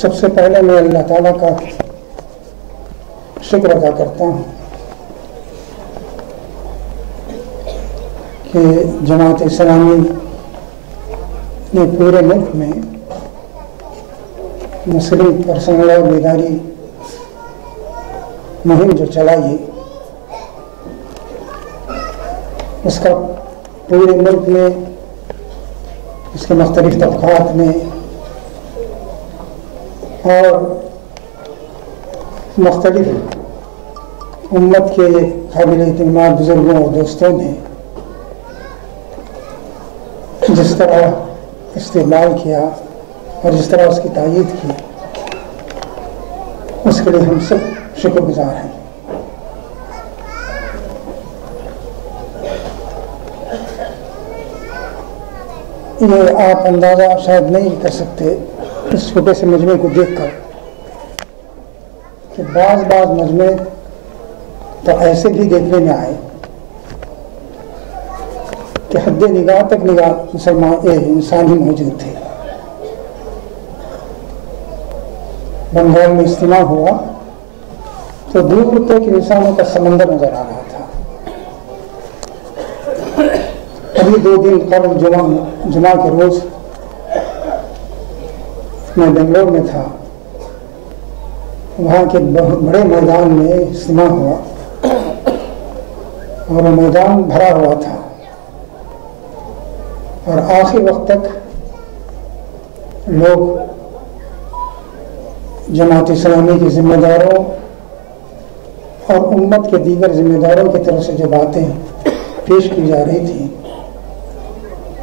سب سے پہلے میں اللہ تعالیٰ کا شکر ادا کرتا ہوں کہ جماعت اسلامی نے پورے ملک میں مسلم پرسنل اور بیداری مہم جو چلائی، اس کا پورے ملک میں اس کے مختلف طبقات میں اور مختلف امت کے قابل اعتماد بزرگوں اور دوستوں نے جس طرح استقبال کیا اور جس طرح اس کی تائید کی، اس کے لیے ہم سب شکر گزار ہیں۔ یہ آپ اندازہ شاید نہیں کر سکتے اس چھوٹے سے مجمع کو دیکھ کر کہ بعض مجمع تو ایسے بھی دیکھنے میں آئے کہ حد نگاہ تک انسان ہی موجود تھے۔ بنگال میں اجتماع ہوا تو دور تک انسانوں کا سمندر نظر آ رہا تھا۔ ابھی 2 دن قبل جمعہ کے روز میں بنگلور میں تھا، وہاں کے بہت بڑے میدان میں اجتماع ہوا اور وہ میدان بھرا ہوا تھا، اور آخر وقت تک لوگ جماعت اسلامی کے ذمہ داروں اور امت کے دیگر ذمہ داروں کی طرف سے جو باتیں پیش کی جا رہی تھیں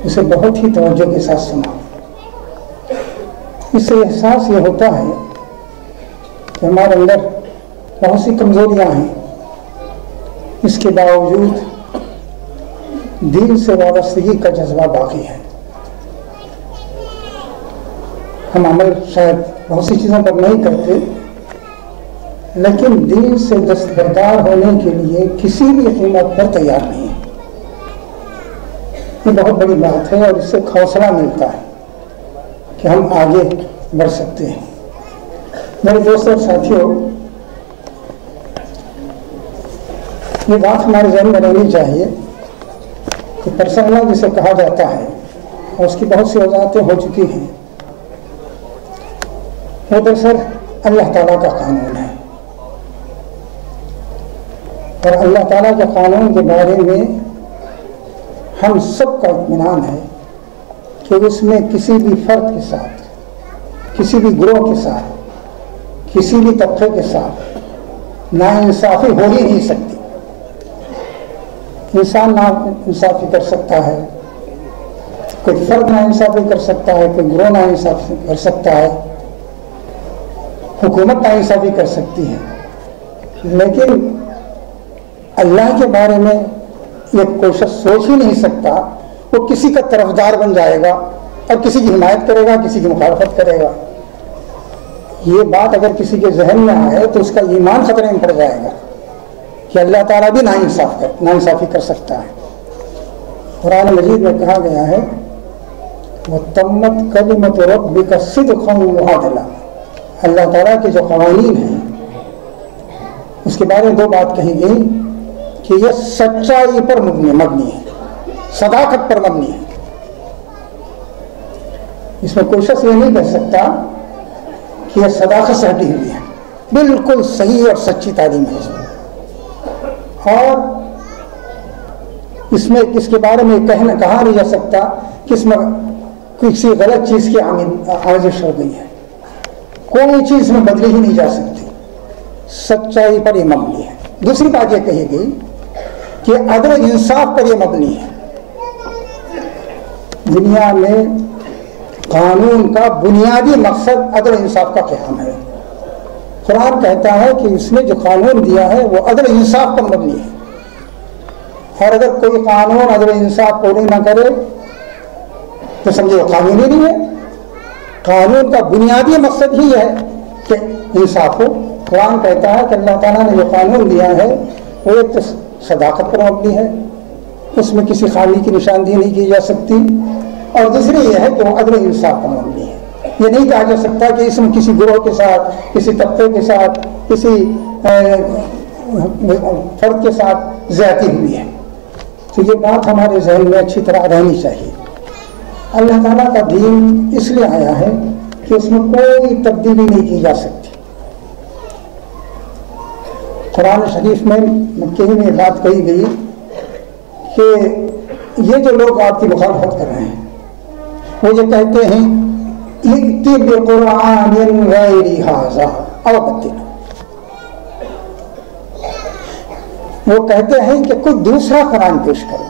اسے بہت ہی توجہ کے ساتھ سنا۔ اس سے احساس یہ ہوتا ہے کہ ہمارے اندر بہت سی کمزوریاں ہیں، اس کے باوجود دین سے وابستگی کا جذبہ باقی ہے۔ ہم عمل شاید بہت سی چیزوں پر نہیں کرتے، لیکن دین سے دستبردار ہونے کے لیے کسی بھی قیمت پر تیار نہیں۔ یہ بہت بڑی بات ہے اور اس سے حوصلہ ملتا ہے کہ ہم آگے بڑھ سکتے ہیں۔ میرے دوستوں اور ساتھیوں، یہ بات ہمارے ذہن میں رہنی چاہیے کہ پرسنل جسے کہا جاتا ہے اور اس کی بہت سی وضاحتیں ہو چکی ہیں، وہ دراصل اللہ تعالیٰ کا قانون ہے، اور اللہ تعالیٰ کے قانون کے بارے میں ہم سب کا اطمینان ہے کہ اس میں کسی بھی فرد کے ساتھ، کسی بھی گروہ کے ساتھ، کسی بھی طبقے کے ساتھ ناانصافی ہو ہی نہیں سکتی۔ انسان ناانصافی کر سکتا ہے، کوئی فرد ناانصافی کر سکتا ہے، کوئی گروہ ناانصافی کر سکتا ہے، حکومت ناانصافی کر سکتی ہے، لیکن اللہ کے بارے میں یہ کوئی شخص سوچ ہی نہیں سکتا وہ کسی کا طرفدار بن جائے گا اور کسی کی حمایت کرے گا، کسی کی مخالفت کرے گا۔ یہ بات اگر کسی کے ذہن میں آئے تو اس کا ایمان خطرے میں پڑ جائے گا کہ اللہ تعالیٰ بھی ناانصافی کر سکتا ہے۔ قرآن مجید میں کہا گیا ہے وَتَمَّتْ كَلِمَةُ رَبِّكَ صِدْقًا وَعَدْلًا۔ اللہ تعالیٰ کے جو قوانین ہیں اس کے بارے میں 2 بات کہی گئی کہ یہ سچائی پر مبنی ہے، صداقت پر مبنی ہے۔ اس میں کوئی شخص یہ نہیں کہہ سکتا کہ یہ صداقت سے ہٹی ہوئی ہے، بالکل صحیح اور سچی تعلیم ہے اس میں، اور اس میں اس کے بارے میں کہا نہیں جا سکتا کہ اس میں کسی غلط چیز کی آمیزش ہو گئی ہے، کوئی چیز میں بدلی ہی نہیں جا سکتی، سچائی پر یہ مبنی ہے۔ دوسری بات یہ کہی گئی کہ عدل و انصاف پر یہ مبنی ہے۔ دنیا میں قانون کا بنیادی مقصد عدل و انصاف کا قیام ہے۔ قرآن کہتا ہے کہ اس نے جو قانون دیا ہے وہ عدل و انصاف پر مبنی ہے، اور اگر کوئی قانون عدل و انصاف پوری نہ کرے تو سمجھے وہ قانون ہی نہیں ہے۔ قانون کا بنیادی مقصد ہی ہے کہ انصاف ہو۔ قرآن کہتا ہے کہ اللہ تعالیٰ نے جو قانون دیا ہے وہ ایک تو صداقت پر مبنی ہے، اس میں کسی خامی کی نشاندہی نہیں کی جا سکتی، اور دوسری یہ ہے کہ وہ عدل و انصاف پر مبنی ہے۔ یہ نہیں کہا جا سکتا کہ اس میں کسی گروہ کے ساتھ، کسی طبقے کے ساتھ، کسی فرد کے ساتھ زیادتی ہوئی ہے. تو یہ بات ہمارے ذہن میں اچھی طرح رہنی چاہیے. اللہ تعالیٰ کا دین اس لیے آیا ہے کہ اس میں کوئی تبدیلی نہیں کی جا سکتی. قرآن شریف میں مکے میں بات کہی گئی کہ یہ جو لوگ آپ کی مخالفت کر رہے ہیں وہ یہ کہتے ہیں ائت بقرآن غیر ھذا او بدلہ، وہ کہتے ہیں کہ کوئی دوسرا قرآن پیش کرو،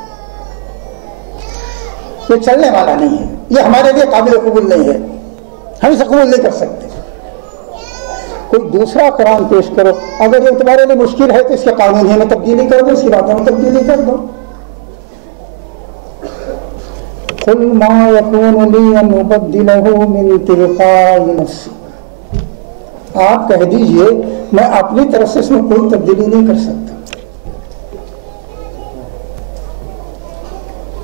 یہ چلنے والا نہیں ہے، یہ ہمارے لیے قابل قبول نہیں ہے، ہم اسے قبول نہیں کر سکتے. کوئی دوسرا قرآن پیش کرو. اگر یہ تمہارے لیے مشکل ہے تو اس کے قانون ہی میں تبدیلی کر دو، اس کی باتوں میں تبدیلی کر دو. قل ما يكون لي ان ابدله من تلقاء نفسي، آپ کہہ دیجئے میں اپنی طرف سے اس میں کوئی تبدیلی نہیں کر سکتا.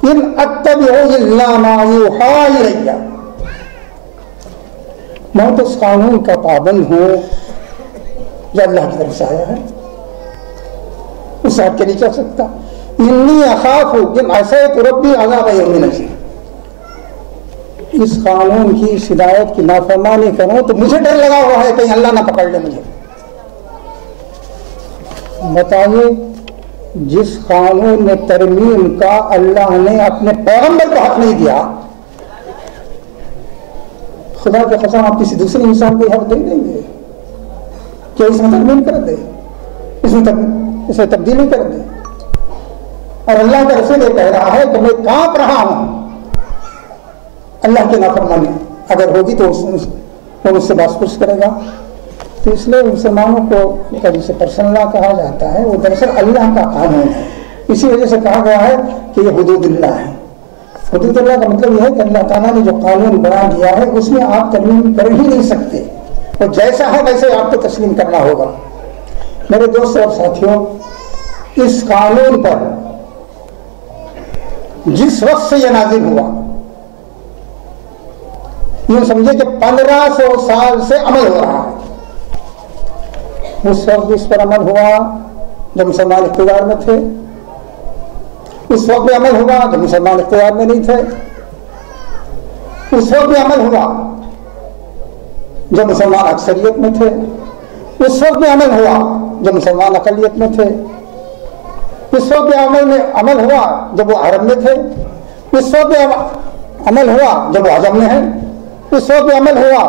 ان اتبع الا ما يوحى الي، میں تو اس قانون کا پابند ہوں جو اللہ کی طرف سے آیا ہے، اس سے ہٹ کے نہیں چل سکتا. انی اخاف ان عصیت ربی عذاب یوم عظیم، اس قانون کی ہدایت کی نافرمانی کروں تو مجھے ڈر لگا ہوا ہے کہیں اللہ نہ پکڑ لے مجھے. بتائیے جس قانون میں ترمیم کا اللہ نے اپنے پیغمبر کو حق نہیں دیا، خدا کی قسم آپ کسی دوسرے انسان کو حق دے دیں گے کہ اس میں ترمیم کر دے، اس میں تبدیلی کر دے؟ اور اللہ کا رسول یہ کہہ رہا ہے کہ میں کانپ رہا ہوں اللہ کی نافرمانی اگر ہوگی تو وہ مجھ سے باس پرس کرے گا. تو اس لیے مسلمانوں کو جسے پرسنل لا کہا جاتا ہے وہ دراصل اللہ کا قانون ہے. اسی وجہ سے کہا گیا ہے کہ یہ حدود اللہ ہے. حدود اللہ کا مطلب یہ ہے کہ اللہ تعالیٰ نے جو قانون بنا دیا ہے اس میں آپ ترمیم کر ہی نہیں سکتے، اور جیسا ہے ویسے آپ کو تسلیم کرنا ہوگا. میرے دوستوں اور ساتھیوں، اس قانون پر جس وقت سے یہ نازل ہوا، یہ سمجھے کہ 1500 سال سے عمل ہو رہا ہے. اس وقت اس پر عمل ہوا جب مسلمان اقتدار میں تھے، اس وقت بھی عمل ہوا جب مسلمان اقتدار میں نہیں تھے، اس وقت بھی عمل ہوا جب مسلمان اکثریت میں تھے، اس وقت بھی عمل ہوا جب مسلمان اقلیت میں تھے، اس وقت بھی عمل ہوا جب وہ عرب میں تھے، اس وقت بھی عمل ہوا جب وہ عجم میں ہیں، اس وقت بھی عمل ہوا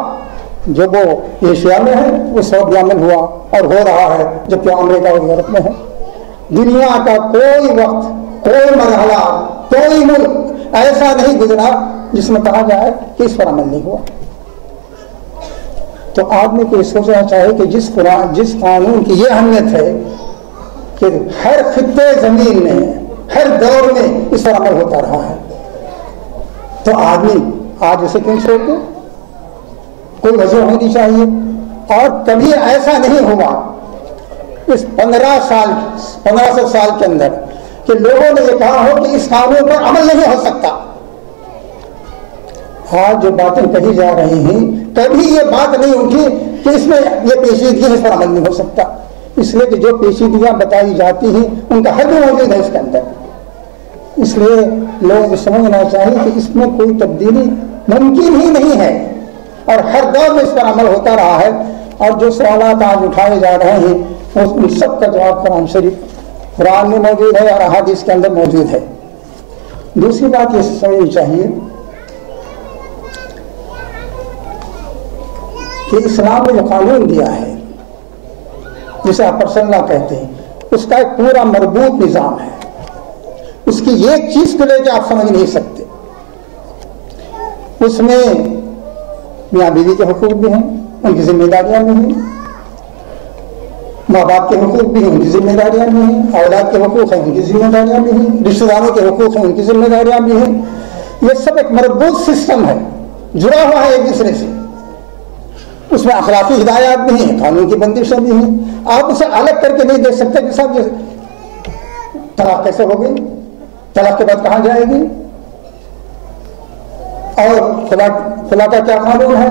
جب وہ ایشیا میں ہے، اس وقت بھی عمل ہوا اور ہو رہا ہے جب کہ امریکہ اور یورپ میں ہے. دنیا کا کوئی وقت، کوئی مرحلہ، کوئی ملک ایسا نہیں گزرا جس میں کہا جائے کہ اس پر عمل نہیں ہوا. تو آدمی کو یہ سوچنا چاہیے کہ جس قانون کی یہ اہمیت ہے کہ ہر خطے زمین میں، ہر دور میں اس پر عمل ہوتا رہا ہے، تو آدمی آج اسے کیوں چھوڑ دے؟ کوئی وجہ ہونی چاہیے. اور کبھی ایسا نہیں ہوا اس 1500 سال کے اندر کہ لوگوں نے یہ کہا ہو کہ اس قانون پر عمل نہیں ہو سکتا. آج جو باتیں کہی جا رہی ہیں کبھی یہ بات نہیں اٹھی کہ اس میں یہ پیچیدگی ہے، اس پر عمل نہیں ہو سکتا. اس لیے کہ جو پیچیدگیاں بتائی جاتی ہیں ان کا حل بھی موجود ہے اس کے اندر. اس لیے لوگوں کو سمجھنا چاہیے کہ اس میں کوئی تبدیلی ممکن ہی نہیں ہے، اور ہر دور میں اس پر عمل ہوتا رہا ہے. اور جو سوالات آج اٹھائے جا رہے ہیں ان سب کا جواب قرآن میں موجود ہے اور احادیث کے اندر موجود ہے. دوسری بات یہ سمجھنی چاہیے کہ اسلام نے جو قانون دیا ہے جسے آپ پرسنل لا کہتے ہیں، اس کا ایک پورا مربوط نظام ہے. اس کی ایک چیز کو لے کے آپ سمجھ نہیں سکتے. اس میں میاں بیوی کے حقوق بھی ہیں، ان کی ذمہ داریاں بھی ہیں، ماں باپ کے حقوق بھی ہیں، ان کی ذمہ داریاں بھی ہیں، اولاد کے حقوق ہیں، ان کی ذمہ داریاں بھی ہیں، رشتہ داروں کے حقوق ہیں، ان کی ذمہ داریاں بھی ہیں. یہ سب ایک مربوط سسٹم ہے، جڑا ہوا ہے ایک دوسرے سے. اس میں اخلاقی ہدایات بھی ہیں، قانون کی بندشیں بھی ہیں. آپ اسے الگ کر کے نہیں دیکھ سکتے کہ صاحب یہ طلاق کیسے ہو گئی، طلاق کے بعد کہاں جائے گی. اور خلا کا کیا قانون ہے،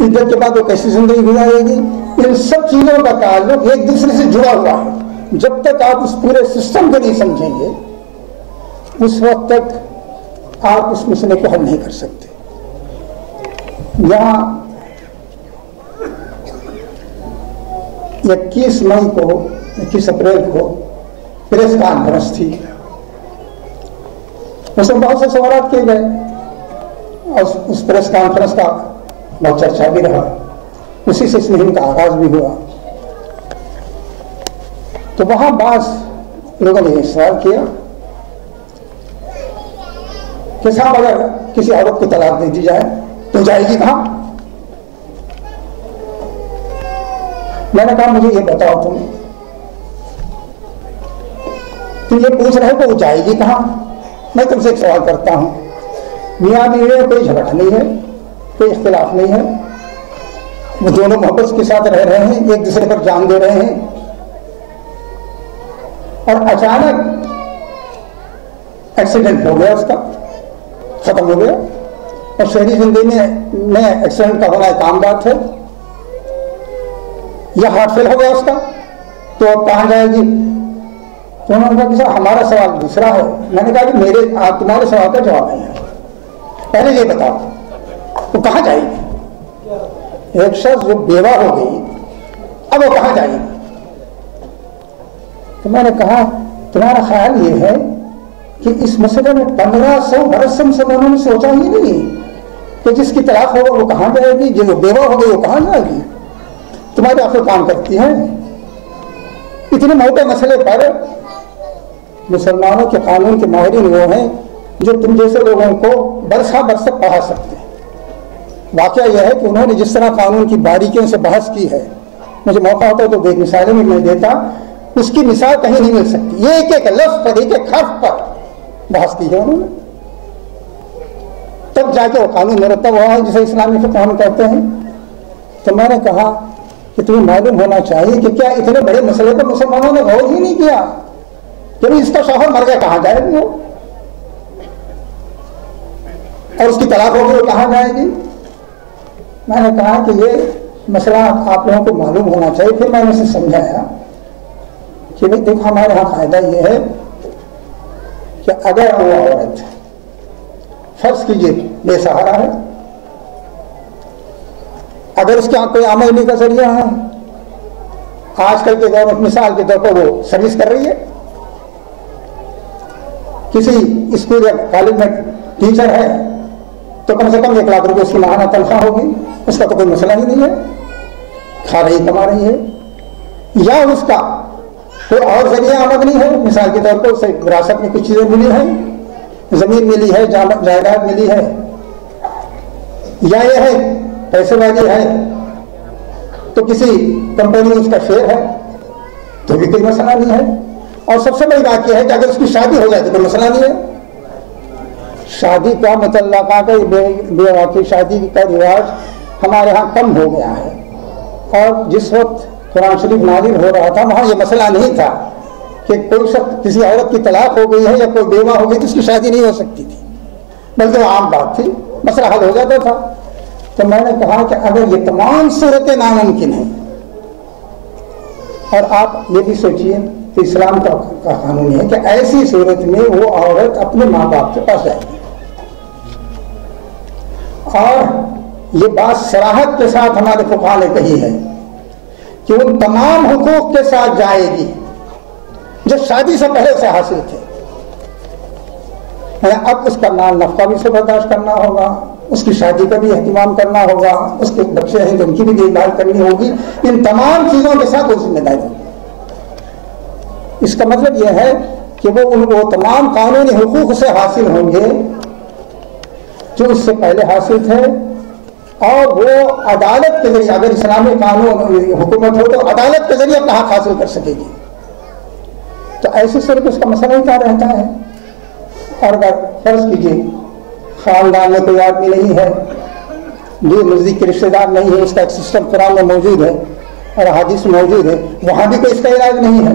عدت کے بعد وہ کیسی زندگی گزارے گی، ان سب چیزوں کا تعلق ایک دوسرے سے جڑا ہوا ہے۔ جب تک آپ اس پورے سسٹم کو نہیں سمجھیں گے اس وقت تک آپ اس مسئلے کو حل نہیں کر سکتے۔ یہاں 21 اپریل کو پریس کانفرنس تھی، اس میں بہت سے سوالات کیے گئے اور اس پریس کانفرنس کا بہت چرچا بھی رہا، اسی سے اس مہم کا آغاز بھی ہوا۔ تو وہاں بعض لوگوں نے یہ سوال کیا کہ صاحب اگر کسی عورت کو طلاق دے دی جائے تو جائے گی کہاں؟ میں نے کہا مجھے یہ بتاؤ تم یہ پوچھ رہے ہو وہ جائے گی کہاں؟ میں تم سے ایک سوال کرتا ہوں، میاں بیوی میں کوئی جھگڑا نہیں ہے، کوئی اختلاف نہیں ہے، وہ دونوں محبت کے ساتھ رہ رہے ہیں، ایک دوسرے پر جان دے رہے ہیں، اور اچانک ایکسیڈنٹ ہو گیا، اس کا ختم ہو گیا، اور شہری زندگی میں ایکسیڈنٹ کا ہونا ایک عام بات ہے، یا ہارٹ فیل ہو گیا اس کا، تو اب کہاں جائے گی؟ تو انہوں نے کہا کہ ہمارا سوال دوسرا ہے۔ میں نے کہا کہ تمہارے سوال کا جواب نہیں ہے، پہلے یہ بتاؤ وہ کہاں جائے گی؟ ایک شخص جو بیوہ ہو گئی اب وہ کہاں جائے گی؟ تو میں نے کہا تمہارا خیال یہ ہے کہ اس مسئلے میں 1500 برس سے مسلمانوں نے سوچا ہی نہیں کہ جس کی طلاق ہوگا وہ کہاں جائے گی، جو بیوہ ہو گئی وہ کہاں جائے گی؟ تمہاری آنکھیں کام کرتی ہیں؟ اتنے موٹے مسئلے پر مسلمانوں کے قانون کے ماہرین وہ ہیں جو تم جیسے لوگوں کو برسہ برسک پڑھا سکتے ہیں۔ واقعہ یہ ہے کہ انہوں نے جس طرح قانون کی باریکیوں سے بحث کی ہے، مجھے موقع ہوتا ہے تو بے مثالیں بھی میں دیتا، اس کی مثال کہیں نہیں مل سکتی۔ یہ ایک لفظ پر ایک حرف پر بحث کی ہے انہوں نے، تب جا کے وہ قانون مرتب ہوا ہے جسے اسلامی فقہ ہم کہتے ہیں۔ تو میں نے کہا کہ تمہیں معلوم ہونا چاہیے کہ کیا اتنے بڑے مسئلے پر مسلمانوں نے غور ہی نہیں کیا کہ اس کا شوہر مر گیا کہاں جائے گی وہ، اور اس کی طلاق ہوگی وہ کہاں جائے گی؟ میں نے کہا کہ یہ مسئلہ آپ لوگوں کو معلوم ہونا چاہیے۔ پھر میں نے اسے سمجھایا کہ بھائی دیکھو ہمارے یہاں قاعدہ یہ ہے کہ اگر وہ عورت فرض کیجیے بے سہارا ہے، اگر اس کے یہاں کوئی آمدنی کا ذریعہ ہے، آج کل کے دور میں مثال کے طور پر وہ سروس کر رہی ہے، کسی اسکول یا کالج میں ٹیچر ہے تو کم سے کم 1 لاکھ روپے اس کی ماہانہ تنخواہ ہوگی، اس کا تو کوئی مسئلہ ہی نہیں ہے، کھا رہی کما رہی ہے، یا اس کا کوئی اور ذریعہ آمدنی ہے، مثال کے طور پر اسے وراثت میں کچھ چیزیں ملی ہیں، زمین ملی ہے، جائیداد ملی ہے، یا یہ ہے پیسے والی ہے تو کسی کمپنی میں اس کا شیئر ہے تو بھی کوئی مسئلہ نہیں ہے۔ اور سب سے بڑی بات یہ ہے کہ اگر اس کی شادی ہو جائے تو کوئی مسئلہ نہیں ہے۔ شادی کا متعلقہ کا بیوہ کی شادی کا رواج ہمارے ہاں کم ہو گیا ہے، اور جس وقت قرآن شریف نازل ہو رہا تھا وہاں یہ مسئلہ نہیں تھا کہ کوئی شخص کسی عورت کی طلاق ہو گئی ہے یا کوئی بیوہ ہو گئی تو اس کی شادی نہیں ہو سکتی تھی، بلکہ وہ عام بات تھی، مسئلہ حل ہو جاتا تھا۔ تو میں نے کہا کہ اگر یہ تمام صورتیں ناممکن ہیں، اور آپ یہ بھی سوچئے کہ اسلام کا قانون ہے کہ ایسی صورت میں وہ عورت اپنے ماں باپ کے پاس جائے گی، اور یہ بات صراحت کے ساتھ ہمارے فقہاء نے کہی ہے کہ ان تمام حقوق کے ساتھ جائے گی جو شادی سے پہلے سے حاصل تھے۔ اب اس کا مال نفقہ بھی سے برداشت کرنا ہوگا، اس کی شادی کا بھی اہتمام کرنا ہوگا، اس کے بچے ہیں تو ان کی بھی دیکھ بھال کرنی ہوگی، ان تمام چیزوں کے ساتھ وہ ذمہ داری ہوگی۔ اس کا مطلب یہ ہے کہ وہ تمام قانونی حقوق سے حاصل ہوں گے جو اس سے پہلے حاصل تھے، اور وہ عدالت کے ذریعے، اگر اسلامی قانون حکومت ہو تو عدالت کے ذریعے اپنا حق حاصل کر سکے گی۔ تو ایسی صورت اس کا مسئلہ ہی کیا رہتا ہے۔ اور اگر فرض کیجیے خاندان میں کوئی آدمی نہیں ہے، جو نزدیک کے رشتے دار نہیں ہے، اس کا ایک سسٹم قرآن میں موجود ہے اور حدیث میں موجود ہے، وہاں بھی کوئی اس کا علاج نہیں ہے،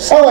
100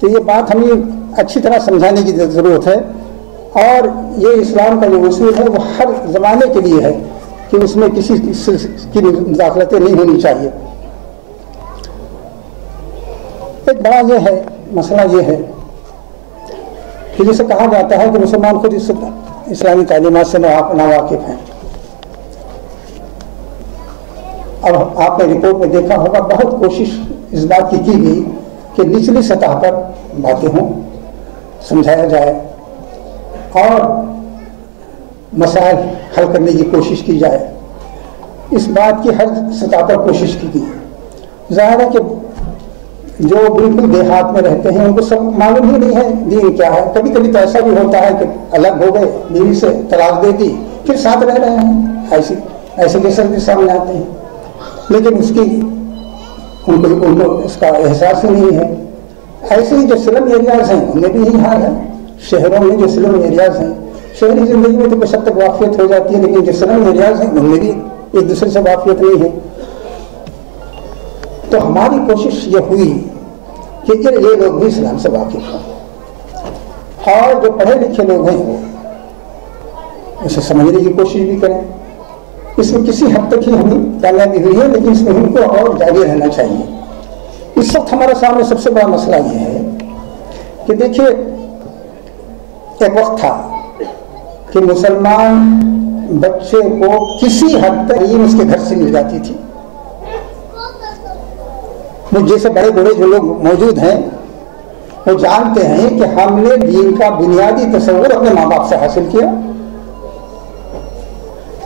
تو یہ بات ہمیں اچھی طرح سمجھانے کی ضرورت ہے، اور یہ اسلام کا جو اصول ہے وہ ہر زمانے کے لیے ہے کہ اس میں کسی کی مداخلتیں نہیں ہونی چاہیے۔ ایک بڑا یہ ہے مسئلہ یہ ہے کہ جسے کہا جاتا ہے کہ مسلمان خود اس اسلامی تعلیمات سے ناواقف ہیں۔ اب آپ نے رپورٹ میں دیکھا ہوگا بہت کوشش اس بات کی گئی کہ نچلی سطح پر باتیں ہوں، سمجھایا جائے اور مسائل حل کرنے کی کوشش کی جائے۔ اس بات کی ہر سطح پر کوشش کی گئی۔ ظاہر ہے کہ جو بالکل دیہات میں رہتے ہیں ان کو سب معلوم ہی نہیں ہے دین کیا ہے۔ کبھی کبھی تو ایسا بھی ہوتا ہے کہ الگ ہو گئے، بیوی سے طلاق دے دی، پھر ساتھ رہ رہے ہیں، ایسے کیسے بھی سامنے آتے ہیں، لیکن ان کو اس کا احساس ہی نہیں ہے۔ ایسے ہی جو سلم ایریاز ہیں ان میں بھی یہی حال ہے۔ شہروں میں جو سلم ایریاز ہیں، شہری زندگی میں تو کچھ حد تک واقفیت ہو جاتی ہے، لیکن جو سلم ایریاز ہیں ان میں بھی ایک دوسرے سے واقفیت نہیں ہے۔ تو ہماری کوشش یہ ہوئی کہ یہ لوگ بھی اسلام سے واقف ہوں، اور جو پڑھے لکھے لوگ ہیں وہ اسے سمجھنے کی کوشش بھی کریں۔ اس میں کسی حد تک ہی ہمیں کامیابی ہوئی ہے، لیکن اس میں ہم کو اور جاری رہنا چاہیے۔ اس وقت ہمارے سامنے سب سے بڑا مسئلہ یہ ہے کہ دیکھیے، ایک وقت تھا کہ مسلمان بچے کو کسی حد تک تعلیم اس کے گھر سے مل جاتی تھی۔ وہ جیسے بڑے بڑے جو لوگ موجود ہیں وہ جانتے ہیں کہ ہم نے دین کا بنیادی تصور اپنے ماں باپ سے حاصل کیا۔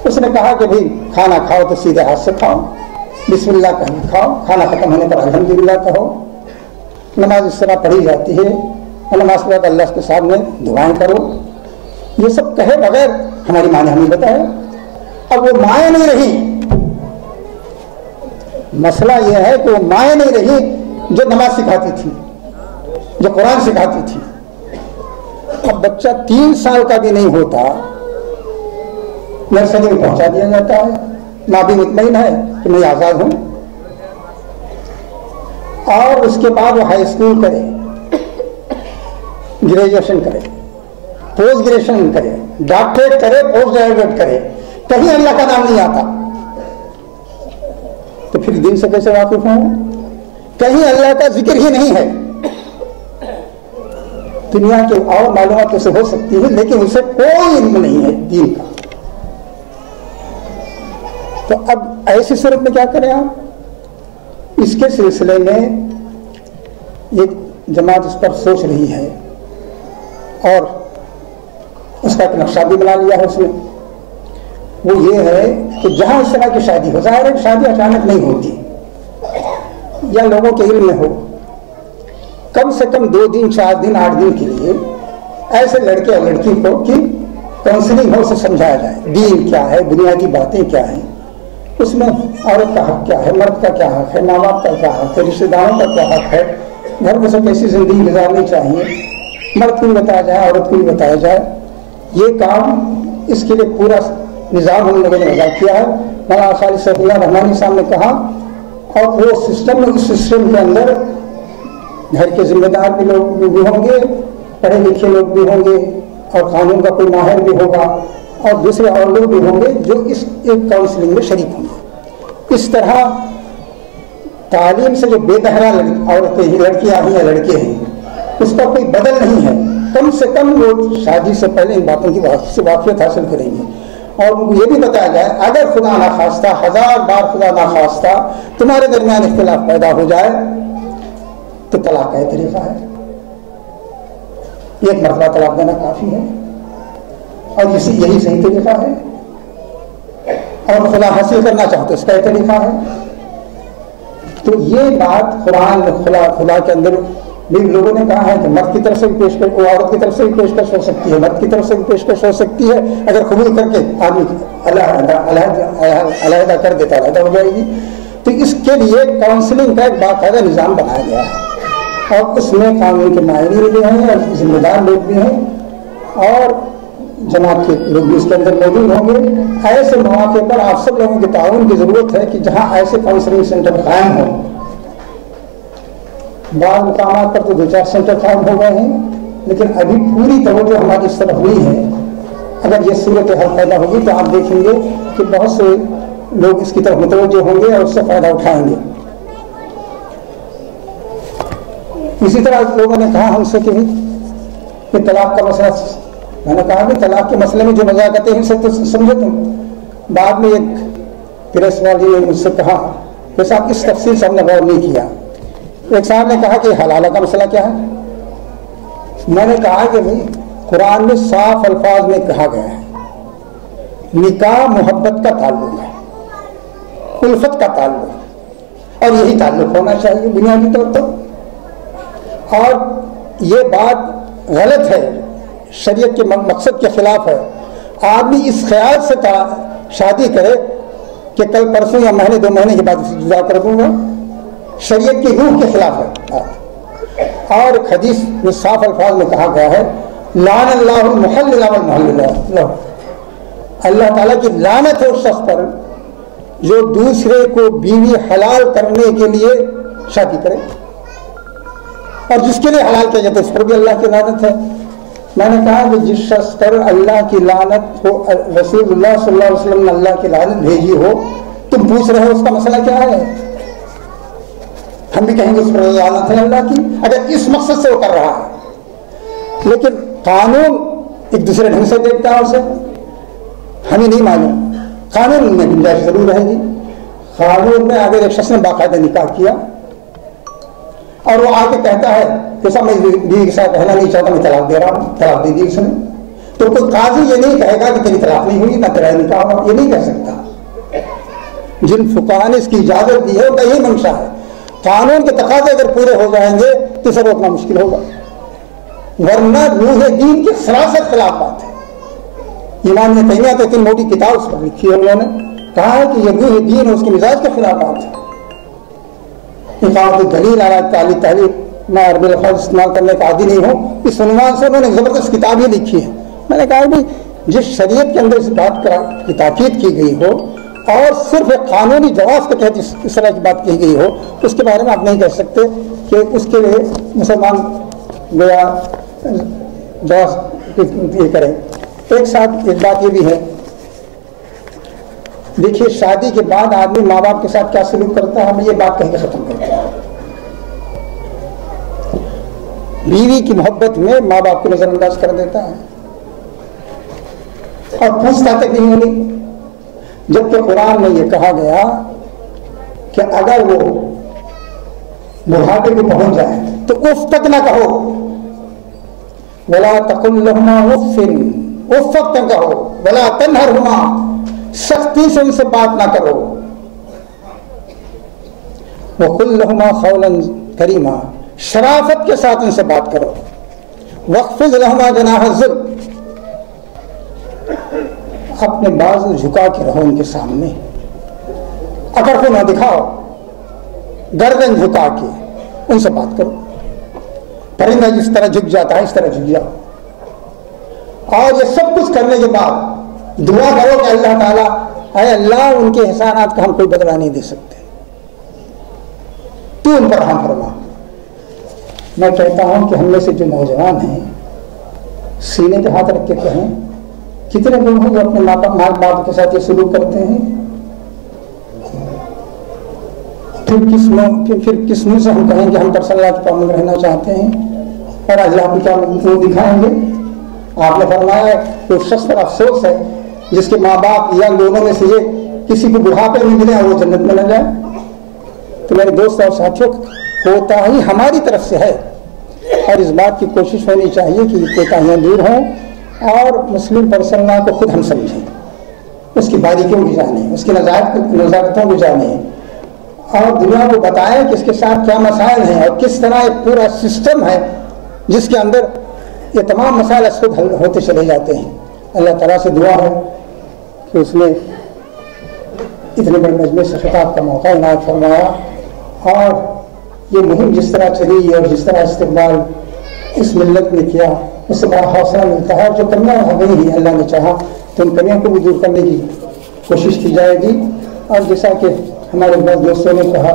اس نے کہا کہ بھئی کھانا کھاؤ تو سیدھے ہاتھ سے کھاؤ، بسم اللہ کہیں کھاؤ، کھانا ختم ہونے پر الحمدللہ کہو، نماز اس طرح پڑھی جاتی ہے، اور نماز کے بعد اللہ کے سامنے دعائیں کرو۔ یہ سب کہے بغیر ہماری ماں نے ہمیں بتایا۔ اب وہ مائیں نہیں رہی۔ مسئلہ یہ ہے کہ وہ مائیں نہیں رہی جو نماز سکھاتی تھی، جو قرآن سکھاتی تھی۔ اب بچہ 3 سال کا بھی نہیں ہوتا، نرسری میں پہنچا دیا جاتا ہے، ماں بھی مطمئن ہے کہ میں آزاد ہوں، اور اس کے بعد وہ ہائی اسکول کرے، گریجویشن کرے، پوسٹ گریجویشن کرے، ڈاکٹریٹ کرے، پوسٹ گریجویٹ کرے، کہیں اللہ کا نام نہیں آتا، تو پھر دین سے کیسے واقف ہوں؟ کہیں اللہ کا ذکر ہی نہیں ہے۔ دنیا کے اور معلومات اسے ہو سکتی ہے، لیکن اسے کوئی علم نہیں ہے دین کا۔ تو اب ایسی صورت میں کیا کریں آپ؟ اس کے سلسلے میں ایک جماعت اس پر سوچ رہی ہے، اور اس کا ایک نقشہ بھی بنا لیا ہے اس نے۔ وہ یہ ہے کہ جہاں اس طرح کی شادی ہو، ظاہر ہے کہ شادی اچانک نہیں ہوتی، یا لوگوں کے علم میں ہو، کم سے کم 2 دن 4 دن 8 دن کے لیے ایسے لڑکے اور لڑکی کو کی کاؤنسلنگ ہو، اسے سمجھایا جائے دین کیا ہے، بنیادی باتیں کیا ہیں، اس میں عورت کا حق کیا ہے، مرد کا کیا حق ہے، ماں باپ کا کیا حق ہے، رشتے داروں کا کیا حق ہے، گھر میں سے کیسی زندگی گزارنی چاہیے، مرد کو بھی بتایا جائے، عورت کو بھی بتایا جائے۔ یہ کام، اس کے لیے پورا نظام ہم لوگوں نے وضع کیا ہے۔ مولانا خالد سیف اللہ رحمانی صاحب نے کہا، اور وہ سسٹم میں، اس سسٹم کے اندر گھر کے ذمہ دار بھی لوگ بھی ہوں گے، پڑھے لکھے لوگ بھی ہوں گے، اور قانون کا کوئی ماہر بھی ہوگا، اور دوسرے اور لوگ بھی ہوں گے جو اس ایک کاؤنسلنگ میں شریک ہوں گے۔ اس طرح تعلیم سے جو بے بہرا عورتیں ہیں، لڑکیاں ہیں یا لڑکے ہیں، اس کا کوئی بدل نہیں ہے۔ کم سے کم وہ شادی سے پہلے ان باتوں کی واقفیت حاصل کریں گے، اور ان کو یہ بھی بتایا جائے اگر خدا نخواستہ، 1000 بار خدا نخواستہ تمہارے درمیان اختلاف پیدا ہو جائے تو طلاق کا طریقہ ہے، ایک مرتبہ طلاق دینا کافی ہے، اور یہی صحیح طریقہ ہے، اور خدا حاصل کرنا چاہو تو اس کا طریقہ ہے۔ تو یہ بات قرآن خدا کے اندر بھی لوگوں نے کہا ہے کہ مرد کی طرف سے بھی پیشکش، عورت کی طرف سے بھی پیشکش ہو سکتی ہے، مرد کی طرف سے بھی پیشکش ہو سکتی ہے، اگر قبول کر کے آدمی علیحدہ کر دیتا علیحدہ ہو جائے گی۔ تو اس کے لیے کاؤنسلنگ کا ایک باقاعدہ نظام بنایا گیا ہے، اور اس میں قانون کے ماہرین بھی ہیں اور ذمہ دار لوگ بھی ہیں، اور جماعت کے لوگ بھی اس کے اندر موجود ہوں گے۔ ایسے مواقع پر آپ سب لوگوں کے تعاون کی ضرورت ہے کہ جہاں ایسے کاؤنسلنگ سینٹر قائم ہوں، بعض مقامات پر تو 2-4 سینٹر قائم ہو گئے ہیں، لیکن ابھی پوری توجہ ہماری اس طرف نہیں ہے۔ اگر یہ صورت حال پیدا ہوگی تو آپ دیکھیں گے کہ بہت سے لوگ اس کی طرف متوجہ ہوں گے اور اس سے فائدہ اٹھائیں گے۔ اسی طرح لوگوں نے کہا ہم سے کہ طلاق کا مسئلہ، میں نے کہا کہ طلاق کے مسئلے میں جو مذاکرتیں ہیں اسے تو سمجھو تم۔ بعد میں ایک پریس والی نے مجھ سے کہا کہ صاحب اس تفصیل سے ہم نے غور نہیں کیا۔ ایک صاحب نے کہا کہ حلالہ کا مسئلہ کیا ہے؟ میں نے کہا کہ بھائی قرآن میں صاف الفاظ میں کہا گیا ہے نکاح محبت کا تعلق ہے، الفت کا تعلق، اور یہی تعلق ہونا چاہیے بنیادی طور پر۔ اور یہ بات غلط ہے، شریعت کے مقصد کے خلاف ہے۔ آدمی اس خیال سے شادی کرے کہ کل پرسوں یا مہینے 2 مہینے کے بعد اسے جدا کر دوں گا، شریعت کی روح کے خلاف ہے۔ اور حدیث میں صاف الفاظ میں کہا گیا ہے لعن اللہ المحلل والمحلل، اللہ تعالیٰ کی لعنت ہے اس شخص پر جو دوسرے کو بیوی حلال کرنے کے لیے شادی کرے، اور جس کے لیے حلال کیا جاتا ہے اس پر بھی اللہ کی لعنت ہے۔ میں نے کہا کہ جس شخص پر اللہ کی لعنت ہو، رسول اللہ صلی اللہ علیہ وسلم نے اللہ کی لعنت بھیجی ہو، تم پوچھ رہے ہو اس کا مسئلہ کیا ہے؟ ہم بھی کہیں گے اس پر لعنت ہے اللہ کی، اگر اس مقصد سے وہ کر رہا ہے۔ لیکن قانون ایک دوسرے ڈھنگ سے دیکھتا ہے اسے، ہمیں نہیں معلوم، قانون میں گنجائش ضرور رہے گی۔ قانون میں اگر ایک شخص نے باقاعدہ نکاح کیا اور وہ آ کے کہتا ہے کہ صاحب میں بیوی کے ساتھ رہنا نہیں چاہتا، میں طلاق دے رہا ہوں، طلاق دے دی اس نے، تو کوئی قاضی یہ نہیں کہے گا کہ تیری طلاق نہیں ہوئی نہ تیرا نکاح ہوا، یہ نہیں کہہ سکتا۔ جن فقہاء نے اس کی اجازت دی ہے ان کا یہی منشا ہے۔ قانون کے تقاضے اگر پورے ہو جائیں گے تو اسے روکنا مشکل ہوگا، ورنہ روح دین کی سراست خلاف بات ہے۔ امام ابن تیمیہ تو اتنی موٹی کتاب اس پر لکھی ہے، انہوں نے کہا ہے کہ یہ روح دین اور اس کے مزاج کے خلاف بات ہے۔ اقامت الدلیل علی تعلیل تحلیل، میں عربی الفاظ استعمال کرنے کا عادی نہیں ہوں، اس عنوان سے انہوں نے زبردست کتاب ہی لکھی ہے۔ میں نے کہا بھائی جس شریعت کے اندر اس بات کی تاکید کی گئی ہو اور صرف ایک قانونی جواز کے تحت اس طرح کی بات کی گئی ہو، اس کے بارے میں آپ نہیں کہہ سکتے کہ اس کے لیے مسلمان گویا جواز یہ کریں۔ ایک ساتھ ایک بات یہ بھی ہے، دیکھیے شادی کے بعد آدمی ماں باپ کے ساتھ کیا سلوک کرتا ہے، ہم یہ بات کہیں گے ختم کرتے ہیں۔ بیوی کی محبت میں ماں باپ کو نظر انداز کر دیتا ہے اور پوچھتا تک نہیں ہونی، جبکہ قرآن میں یہ کہا گیا کہ اگر وہ بڑھاپے کو پہنچ جائے تو اف تک نہ کہو، ولا تقل لهما اف، اف تک نہ کہو، ولا تنهرهما، سختی سے ان سے بات نہ کرو، وقل لهما قولا کریما، شرافت کے ساتھ ان سے بات کرو، واخفض لهما جناح الذل، اپنے بازو جھکا کے رہو ان کے سامنے، اکڑ کو نہ دکھاؤ، گردن جھکا کے ان سے بات کرو۔ پرندہ جس طرح جھک جاتا ہے اس طرح جھک جاؤ، اور یہ سب کچھ کرنے کے بعد دعا کرو کہ اللہ تعالیٰ، اے اللہ ان کے احسانات کا ہم کوئی بدلہ نہیں دے سکتے، تو ان پر رحم فرما۔ میں کہتا ہوں کہ ہم میں سے جو نوجوان ہیں سینے پہ ہاتھ رکھ کے کہیں کتنے لوگ ہیں جو اپنے ماں باپ کے ساتھ یہ سلوک کرتے ہیں؟ پھر کس منہ سے ہم کہیں کہ ہم پر صلی اللہ کی پابند رہنا چاہتے ہیں اور اللہ کو کیا منہ دکھائیں گے؟ آپ نے فرمایا کہ اس شخص پر افسوس ہے جس کے ماں باپ یا دونوں میں سے یہ کسی کو بڑھاپے میں ملے اور وہ جنت میں نہ جائے۔ تو میرے دوست اور ساتھیوں، کوتاہی ہماری طرف سے ہے اور اس بات کی کوشش ہونی چاہیے کہ یہ کوتاہیاں دور ہوں اور مسلم پرسنل کو خود ہم سمجھیں، اس کی باریکیوں کو جانیں، اس کی نزاکتوں کو جانیں، اور دنیا کو بتائیں کہ اس کے ساتھ کیا مسائل ہیں اور کس طرح ایک پورا سسٹم ہے جس کے اندر یہ تمام مسائل اس خود حل ہوتے چلے جاتے ہیں۔ اللہ تعالیٰ سے دعا ہے کہ اس نے اتنے بڑے مجمع سے خطاب کا موقع عنایت فرمایا، اور یہ مہم جس طرح چلی اور جس طرح استقبال اس ملت نے کیا اس سے بڑا حوصلہ ملتا ہے۔ جو کمیاں رہ گئی ہیں اللہ نے چاہا تو ان کمیوں کو بھی دور کرنے کی کوشش کی جائے گی، اور جیسا کہ ہمارے بعض دوستوں نے کہا